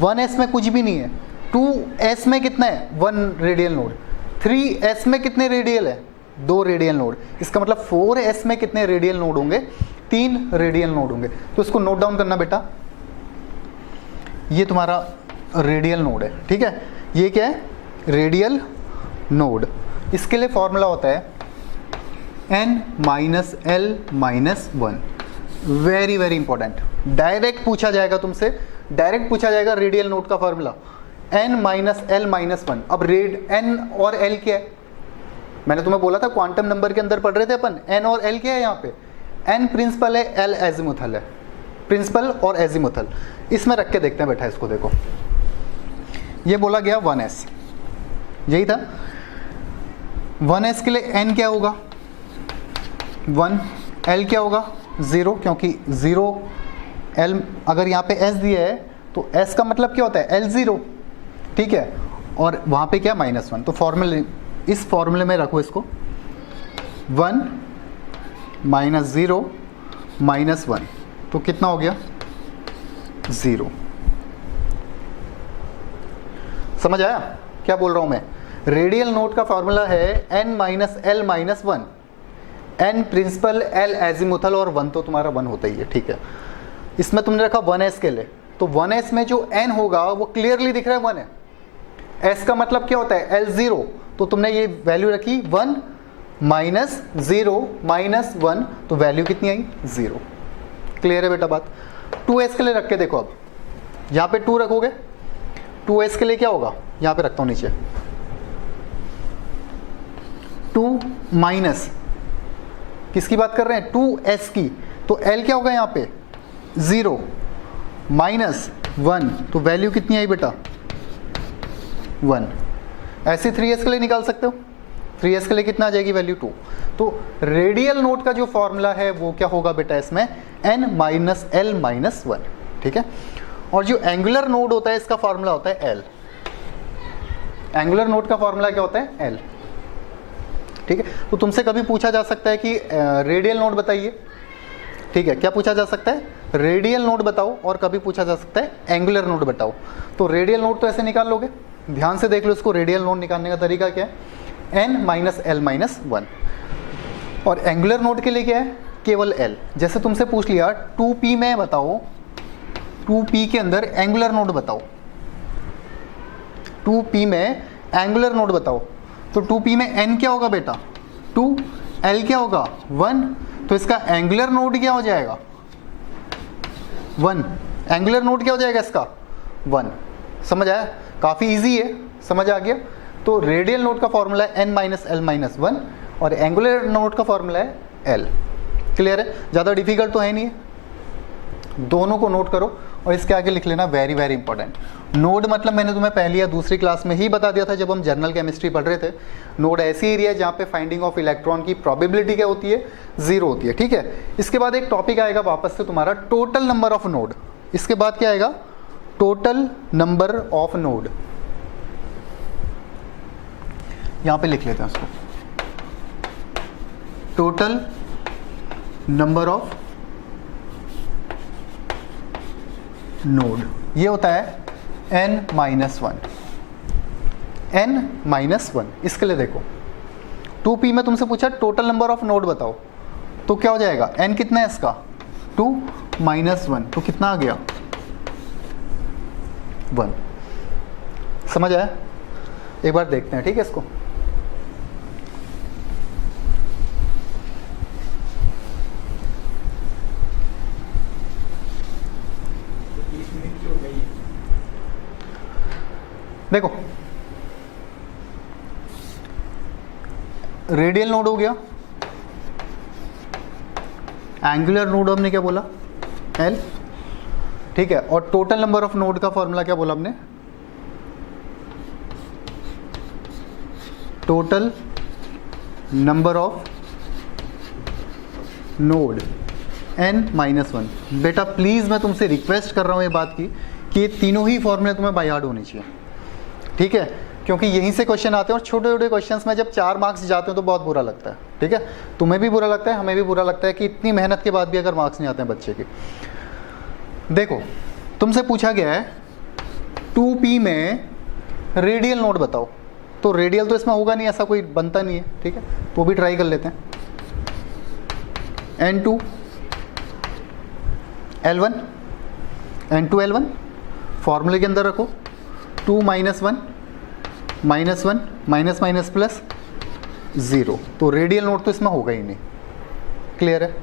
1s में कुछ भी नहीं है। 2s में कितना है? 1 रेडियल नोड। 3s में कितने रेडियल है? 2 रेडियल नोड। इसका मतलब 4s में कितने रेडियल नोड होंगे? 3 रेडियल नोड होंगे। तो इसको नोट डाउन करना बेटा, ये तुम्हारा रेडियल नोड है, ठीक है। ये क्या है? Radial node. इसके लिए फॉर्मूला होता है n-l-1। Very very important, direct पूछा जाएगा तुमसे, डायरेक्ट पूछा जाएगा रेडियल नोड का फॉर्मूला n-l-1। अब n और l क्या है? मैंने तुम्हें बोला था क्वांटम नंबर के अंदर पढ़ रहे थे अपन, n और l क्या है यहाँ पे? n प्रिंसिपल है, l एजिमुथल है। प्रिंसिपल और एजिमुथल इसमें रख के देखते हैं बेटा। इसको देखो, ये बोला गया 1s, यही था। 1s के लिए n क्या होगा? 1। l क्या होगा? 0, क्योंकि 0 l, अगर यहाँ पे s दिया है तो s का मतलब क्या होता है? l0, ठीक है। और वहाँ पे क्या? -1। तो फॉर्मूले, इस फॉर्मूले में रखो इसको, 1 -0 -1, तो कितना हो गया? 0। समझ आया क्या बोल रहा हूं मैं? रेडियल नोड का फॉर्मूला है n-l-1। n principal, l azimuthal और 1 तो तुम्हारा 1 होता ही है, ठीक है। इसमें तुमने रखा 1s के लिए, तो 1s में जो n होगा वो क्लियरली दिख रहा है 1 है। s का मतलब क्या होता है? l0, तो तुमने ये वैल्यू रखी 1 -0 -1, तो वैल्यू कितनी आई? 0। क्लियर है बेटा बात? 2s के लिए रख के देखो, अब यहाँ पे 2 रखोगे, 2s के लिए क्या होगा? यहाँ पे रखता हूँ नीचे, 2 माइनस किसकी बात कर रहे हैं? 2s की। तो l क्या होगा यहाँ पे? 0 -1, तो वैल्यू कितनी आई बेटा? 1। ऐसे 3s के लिए निकाल सकते हो। 3s के लिए कितना आ जाएगी वैल्यू? 2। तो रेडियल नोड का जो फॉर्मूला है वो क्या होगा बेटा इसमें? n-l-1, ठीक है। और जो एंगुलर नोड होता है इसका फॉर्मूला होता है l। एंगुलर नोड का फॉर्मूला क्या होता है? l, ठीक है। तो तुमसे कभी पूछा जा सकता है कि रेडियल नोड बताइए, ठीक है, क्या पूछा जा सकता है, रेडियल नोड बताओ, और कभी पूछा जा सकता है एंगुलर नोड बताओ। तो रेडियल नोड तो ऐसे निकाल लोगे, ध्यान से देख लो इसको, रेडियल नोड निकालने का तरीका क्या है, n माइनस एल माइनस 1, और एंगुलर नोड के लिए क्या है, केवल l। जैसे तुमसे पूछ लिया 2p में बताओ, 2p के अंदर एंगुलर नोड बताओ, 2p में एंगुलर नोड बताओ, तो 2p में n क्या होगा बेटा 2, l क्या होगा 1, तो इसका एंगुलर नोड क्या हो जाएगा 1, एंगुलर नोड क्या हो जाएगा इसका 1। समझ आया, काफ़ी इजी है, समझ आ गया। तो रेडियल नोड का फॉर्मूला है n माइनस एल माइनस 1, और एंगुलर नोड का फॉर्मूला है l। क्लियर है, ज़्यादा डिफिकल्ट तो है नहीं है। दोनों को नोट करो और इसके आगे लिख लेना वेरी वेरी इंपॉर्टेंट। नोड मतलब मैंने तुम्हें पहली या दूसरी क्लास में ही बता दिया था जब हम जनरल केमिस्ट्री पढ़ रहे थे। नोड ऐसी एरिया है जहाँ पे फाइंडिंग ऑफ इलेक्ट्रॉन की प्रोबेबिलिटी क्या होती है, 0 होती है। ठीक है, इसके बाद एक टॉपिक आएगा वापस से तुम्हारा टोटल नंबर ऑफ नोड। इसके बाद क्या आएगा, टोटल नंबर ऑफ नोड। यहां पे लिख लेते हैं उसको, टोटल नंबर ऑफ नोड, ये होता है n माइनस 1, n माइनस 1। इसके लिए देखो 2p में तुमसे पूछा टोटल नंबर ऑफ नोड बताओ, तो क्या हो जाएगा, n कितना है इसका 2 माइनस 1, तो कितना आ गया 1। समझ आया, एक बार देखते हैं। ठीक है, इसको देखो, रेडियल नोड हो गया, एंगुलर नोड हमने क्या बोला L, ठीक है, और टोटल नंबर ऑफ नोड का फॉर्मूला क्या बोला हमने, total number of node n minus 1। बेटा प्लीज मैं तुमसे रिक्वेस्ट कर रहा हूं ये बात की कि ये तीनों ही फॉर्मूले तुम्हें बाय हार्ट होनी चाहिए। ठीक है, क्योंकि यहीं से क्वेश्चन आते हैं, और छोटे छोटे क्वेश्चंस में जब 4 मार्क्स जाते हैं तो बहुत बुरा लगता है। ठीक है, तुम्हें भी बुरा लगता है, हमें भी बुरा लगता है कि इतनी मेहनत के बाद भी अगर मार्क्स नहीं आते हैं बच्चे के। देखो तुमसे पूछा गया है 2p में रेडियल नोड बताओ, तो रेडियल तो इसमें होगा नहीं, ऐसा कोई बनता नहीं है। ठीक है, तो भी ट्राई कर लेते हैं, n2 l1, n2 l1 फॉर्मूले के अंदर रखो, 2 minus 1 minus 1 minus minus plus 0, तो रेडियल नोड तो इसमें होगा ही नहीं। क्लियर है,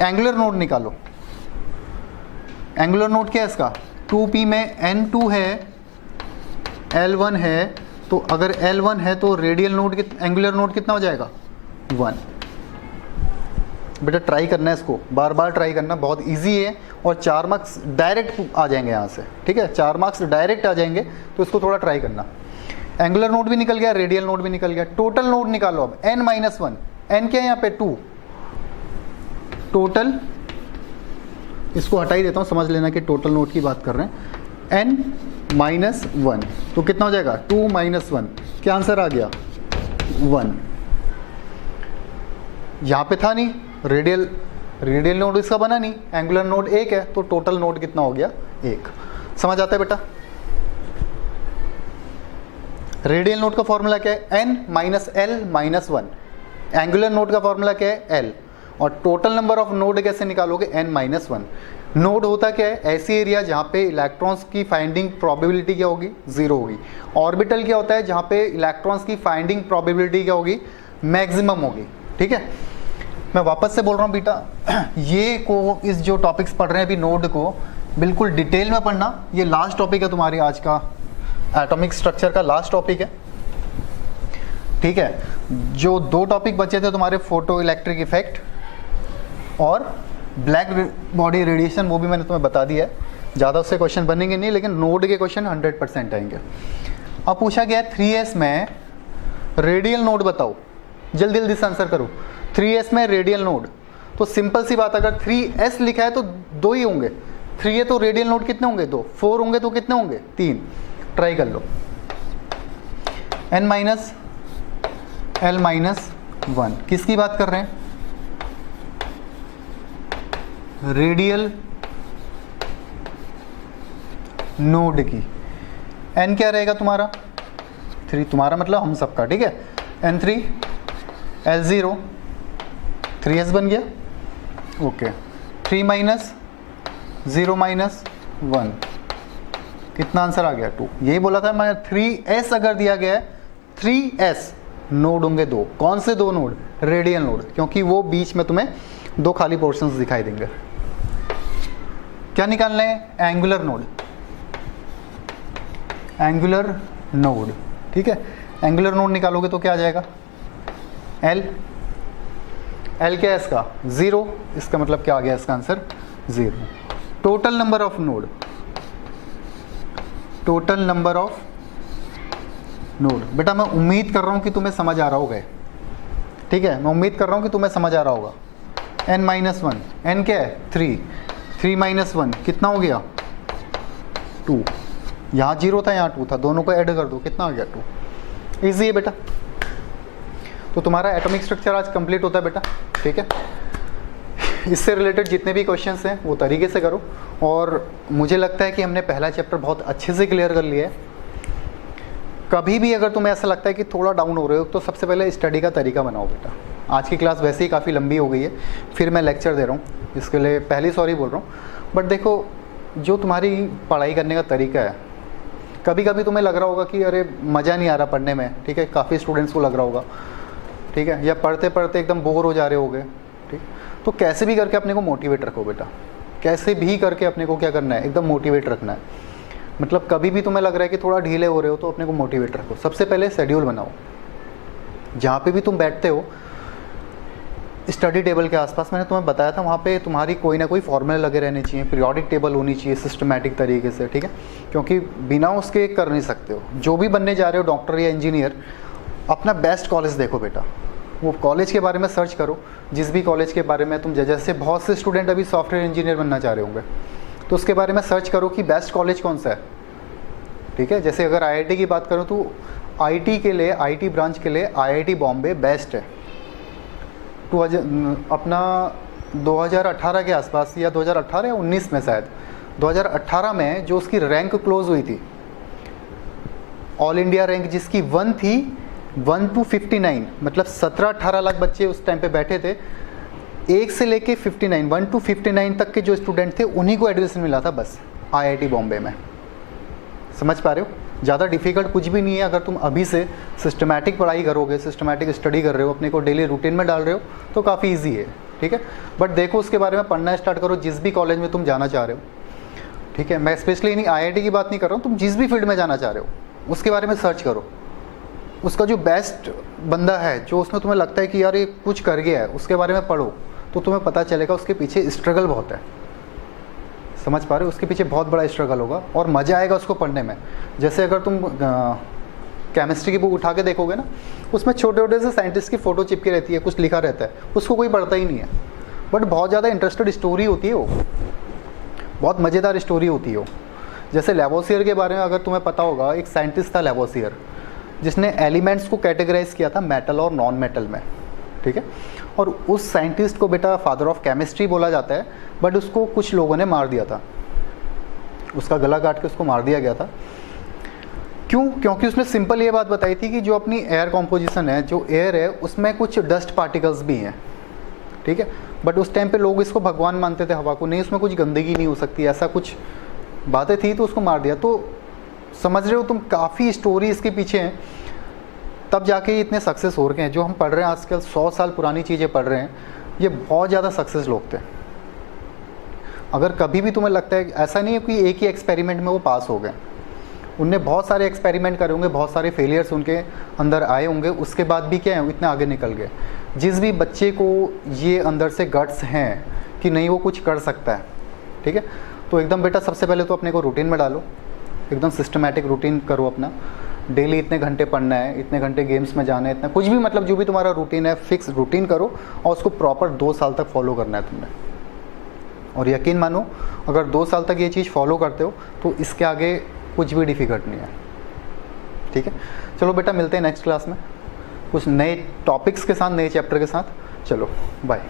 एंगुलर नोड निकालो। एंगुलर नोड क्या है इसका, 2p में n2 है, l1 है, तो अगर l1 है तो रेडियल नोड एंगुलर नोड कितना हो जाएगा 1। बेटा ट्राई करना है इसको, बार बार ट्राई करना, बहुत इजी है, और 4 मार्क्स डायरेक्ट आ जाएंगे यहाँ से। ठीक है, 4 मार्क्स डायरेक्ट आ जाएंगे, तो इसको थोड़ा ट्राई करना। एंगुलर नोड भी निकल गया, रेडियल नोड भी निकल गया, टोटल नोड निकालो अब, n माइनस 1, n क्या है यहाँ पे 2, टोटल, इसको हटा ही देता हूँ, समझ लेना कि टोटल नोड की बात कर रहे हैं, n माइनस 1, तो कितना हो जाएगा 2 माइनस 1, क्या आंसर आ गया 1। यहाँ पे था नहीं, रेडियल नोड इसका बना नहीं, एंगुलर नोड 1 है, तो टोटल नोड कितना हो गया 1। समझ आता है बेटा, रेडियल नोड का फॉर्मूला क्या है, n minus L minus 1, angular node का फॉर्मूला क्या है l, और टोटल नंबर ऑफ नोड कैसे निकालोगे, n माइनस 1। नोड होता क्या है, ऐसी एरिया जहाँ पे इलेक्ट्रॉन्स की फाइंडिंग प्रोबेबिलिटी क्या होगी 0 होगी। ऑर्बिटल क्या होता है, जहाँ पे इलेक्ट्रॉन्स की फाइंडिंग प्रोबेबिलिटी क्या होगी, मैक्सिमम होगी। ठीक है, मैं वापस से बोल रहा हूँ बेटा, ये को इस जो टॉपिक्स पढ़ रहे हैं अभी नोड को बिल्कुल डिटेल में पढ़ना। ये लास्ट टॉपिक है तुम्हारी आज का, एटॉमिक स्ट्रक्चर का लास्ट टॉपिक है। ठीक है, जो 2 टॉपिक बचे थे तुम्हारे, फोटो इलेक्ट्रिक इफेक्ट और ब्लैक बॉडी रेडिएशन, वो भी मैंने तुम्हें बता दिया है। ज़्यादा उससे क्वेश्चन बनेंगे नहीं, लेकिन नोड के क्वेश्चन 100% आएंगे। अब पूछा गया 3s में रेडियल नोड बताओ, जल्दी जल्दी से आंसर करो। 3s में रेडियल नोड, तो सिंपल सी बात, अगर 3s लिखा है तो 2 ही होंगे, 3 है तो रेडियल नोड कितने होंगे 2, 4 होंगे तो कितने होंगे 3। ट्राई कर लो, n माइनस एल माइनस 1, किसकी बात कर रहे हैं, रेडियल नोड की। n क्या रहेगा तुम्हारा 3, तुम्हारा मतलब हम सबका, ठीक है। n3 L0 3s बन गया, ओके। 3 माइनस 0 माइनस 1, कितना आंसर आ गया 2। यही बोला था मैं, 3s अगर दिया गया है 3s नोड होंगे 2। कौन से 2 नोड? रेडियल नोड, क्योंकि वो बीच में तुम्हें 2 खाली पोर्शंस दिखाई देंगे। क्या निकालना है? एंगुलर नोड, एंगुलर नोड, ठीक है। एंगुलर नोड निकालोगे तो क्या आ जाएगा? L क्या है इसका? 0, इसका मतलब क्या आ गया इसका answer? 0। Total number of node, total number of node. बेटा मैं उम्मीद कर रहा हूं कि तुम्हें समझ आ रहा होगा, ठीक है। मैं उम्मीद कर रहा हूं कि तुम्हें समझ आ रहा होगा। n माइनस 1, n क्या है? 3, 3 माइनस 1 कितना हो गया? 2। यहाँ 0 था, यहाँ 2 था, दोनों को ऐड कर दो, कितना आ गया? 2। ईजी है बेटा। तो तुम्हारा एटॉमिक स्ट्रक्चर आज कंप्लीट होता है बेटा, ठीक है। इससे रिलेटेड जितने भी क्वेश्चंस हैं वो तरीके से करो, और मुझे लगता है कि हमने पहला चैप्टर बहुत अच्छे से क्लियर कर लिया है। कभी भी अगर तुम्हें ऐसा लगता है कि थोड़ा डाउन हो रहे हो, तो सबसे पहले स्टडी का तरीका बनाओ बेटा। आज की क्लास वैसे ही काफ़ी लंबी हो गई है, फिर मैं लेक्चर दे रहा हूँ, इसके लिए पहले सॉरी बोल रहा हूँ। बट देखो, जो तुम्हारी पढ़ाई करने का तरीका है, कभी कभी तुम्हें लग रहा होगा कि अरे मज़ा नहीं आ रहा पढ़ने में, ठीक है। काफ़ी स्टूडेंट्स को लग रहा होगा, ठीक है, या पढ़ते पढ़ते एकदम बोर हो जा रहे होगे, ठीक। तो कैसे भी करके अपने को मोटिवेट रखो बेटा, कैसे भी करके अपने को क्या करना है? एकदम मोटिवेट रखना है। मतलब कभी भी तुम्हें लग रहा है कि थोड़ा ढीले हो रहे हो, तो अपने को मोटिवेट रखो। सबसे पहले शेड्यूल बनाओ, जहाँ पे भी तुम बैठते हो स्टडी टेबल के आसपास, मैंने तुम्हें बताया था वहाँ पे तुम्हारी कोई ना कोई फॉर्मूले लगे रहने चाहिए, पीरियोडिक टेबल होनी चाहिए सिस्टमैटिक तरीके से, ठीक है। क्योंकि बिना उसके कर नहीं सकते हो। जो भी बनने जा रहे हो, डॉक्टर या इंजीनियर, अपना बेस्ट कॉलेज देखो बेटा, वो कॉलेज के बारे में सर्च करो, जिस भी कॉलेज के बारे में तुम, जैसे बहुत से स्टूडेंट अभी सॉफ्टवेयर इंजीनियर बनना चाह रहे होंगे, तो उसके बारे में सर्च करो कि बेस्ट कॉलेज कौन सा है, ठीक है। जैसे अगर आईआईटी की बात करूँ तो आईटी के लिए, आईटी ब्रांच के लिए आईआईटी बॉम्बे बेस्ट है। अपना 2018 के आसपास, या 2018 या 19 में शायद, 2018 में जो उसकी रैंक क्लोज हुई थी, ऑल इंडिया रैंक जिसकी 1 थी, 1 to 59, मतलब 17-18 लाख बच्चे उस टाइम पे बैठे थे। 1 से लेके 59, 1 to 59 तक के जो स्टूडेंट थे, उन्हीं को एडमिशन मिला था बस आईआईटी बॉम्बे में। समझ पा रहे हो? ज़्यादा डिफिकल्ट कुछ भी नहीं है। अगर तुम अभी से सिस्टमैटिक पढ़ाई करोगे, सिस्टमैटिक स्टडी कर रहे हो, अपने को डेली रूटीन में डाल रहे हो, तो काफ़ी ईजी है, ठीक है। बट देखो, उसके बारे में पढ़ना स्टार्ट करो जिस भी कॉलेज में तुम जाना चाह रहे हो, ठीक है। मैं स्पेशली नहीं आईआईटी की बात नहीं कर रहा हूँ, तुम जिस भी फील्ड में जाना चाह रहे हो उसके बारे में सर्च करो। उसका जो बेस्ट बंदा है, जो उसमें तुम्हें लगता है कि यार ये कुछ कर गया है, उसके बारे में पढ़ो, तो तुम्हें पता चलेगा उसके पीछे स्ट्रगल बहुत है। समझ पा रहे हो? उसके पीछे बहुत बड़ा स्ट्रगल होगा और मज़ा आएगा उसको पढ़ने में। जैसे अगर तुम केमिस्ट्री की बुक उठा के देखोगे ना, उसमें छोटे छोटे से साइंटिस्ट की फ़ोटो चिपकी रहती है, कुछ लिखा रहता है, उसको कोई पढ़ता ही नहीं है। बट बहुत ज़्यादा इंटरेस्टेड स्टोरी होती है वो, बहुत मज़ेदार स्टोरी होती है वो। जैसे लेवोसियर के बारे में अगर तुम्हें पता होगा, एक साइंटिस्ट था लेवोसियर, जिसने एलिमेंट्स को कैटेगराइज किया था मेटल और नॉन मेटल में, ठीक है। और उस साइंटिस्ट को बेटा फादर ऑफ केमिस्ट्री बोला जाता है, बट उसको कुछ लोगों ने मार दिया था, उसका गला काट के उसको मार दिया गया था। क्यों? क्योंकि उसने सिंपल ये बात बताई थी कि जो अपनी एयर कॉम्पोजिशन है, जो एयर है, उसमें कुछ डस्ट पार्टिकल्स भी हैं, ठीक है। बट उस टाइम पे लोग इसको भगवान मानते थे हवा को, नहीं उसमें कुछ गंदगी नहीं हो सकती, ऐसा कुछ बातें थी, तो उसको मार दिया। तो समझ रहे हो तुम, काफ़ी स्टोरी इसके पीछे हैं, तब जाके इतने सक्सेस हो रहे हैं। जो हम पढ़ रहे हैं आजकल, 100 साल पुरानी चीज़ें पढ़ रहे हैं, ये बहुत ज़्यादा सक्सेस लोग थे। अगर कभी भी तुम्हें लगता है, ऐसा नहीं है कि एक ही एक्सपेरिमेंट में वो पास हो गए, उनने बहुत सारे एक्सपेरिमेंट करे होंगे, बहुत सारे फेलियर्स उनके अंदर आए होंगे, उसके बाद भी क्या है, इतने आगे निकल गए। जिस भी बच्चे को ये अंदर से गट्स हैं कि नहीं वो कुछ कर सकता है, ठीक है, तो एकदम बेटा सबसे पहले तो अपने को रूटीन में डालो, एकदम सिस्टमैटिक रूटीन करो अपना। डेली इतने घंटे पढ़ना है, इतने घंटे गेम्स में जाना है, इतना कुछ भी, मतलब जो भी तुम्हारा रूटीन है, फिक्स रूटीन करो और उसको प्रॉपर 2 साल तक फॉलो करना है तुमने। और यकीन मानो, अगर 2 साल तक ये चीज़ फॉलो करते हो तो इसके आगे कुछ भी डिफ़िकल्ट नहीं है, ठीक है। चलो बेटा, मिलते हैं नेक्स्ट क्लास में कुछ नए टॉपिक्स के साथ, नए चैप्टर के साथ। चलो बाय।